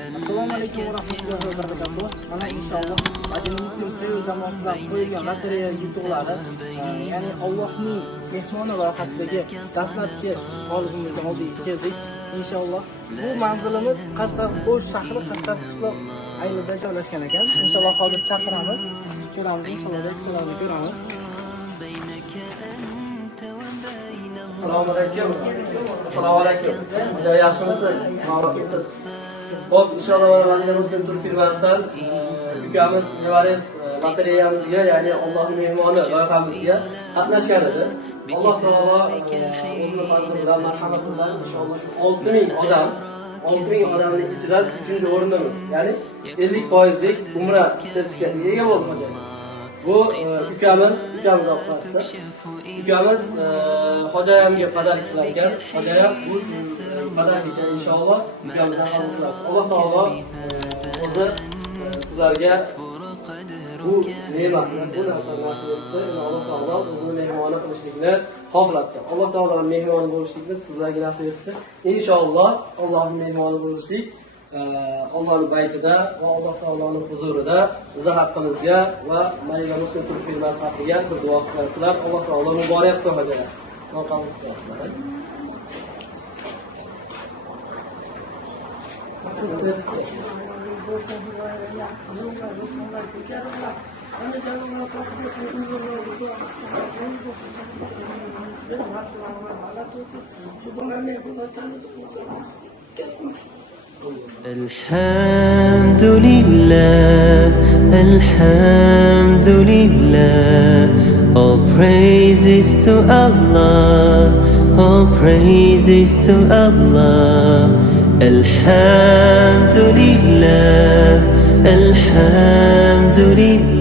Assalomu alaykum va rahmatullohi va barakatuh. Mana inshaalloh Madina Muslim sayoz jamoasidan qo'yilgan lotereya yutuqlari, ya'ni Allohning mehmoni ro'yxatidagi dastlabki g'olibimizga oldiga keldik. Inshaalloh bu manzilimiz Qo'sh shahri Qashqar qishloq aylida joylashgan ekan. Inshaalloh hozir chaqiramiz. Ko'ramiz, inshaalloh restoranni ko'ramiz. Assalomu alaykum. Assalomu alaykum. Yaxshimisiz? Sog'liqmisiz? Hop, inshaalloh Madina Muslim tur firmasidan ukamiz Nevares lotereyamizga, ya'ni Allohning mehmoni ro'yxatimizga qatnashgan edi. Alloh taolo o'zining fazli bilan marhamati bilan inshaalloh 6000 odamning ichidan 3-o'rindamiz. Ya'ni 50%lik umra sertifikatiga ega bo'ldik. Bu ukamiz oqlasi. Ukamiz xo'jayamga qadar qilarkan. Xo'jayam bu qadariga inshaalloh ukamizdan qabul qilasiz. Alloh taolo o'zi sizlarga bu ne'matni, bu narsani nasib etdi. Alloh taolo o'zining mehmoni qilishlikni xohlabdi. Alloh taoloning mehmoni bo'lishlikni sizlarga nasib etdi. Inshaalloh Allohning mehmoni bo'lishlik Allohning baytida va Alloh taoloning huzurida bizning haqqimizga va Madina Muslim tur firmasi haqqiga bir duo qilasizlar. Alloh taolo muborak qilsin hojalar. Qabul qilasizlar. Alhamdulillah, Alhamdulillah, all praises to Allah, all praises to Allah. Alhamdulillah, Alhamdulillah.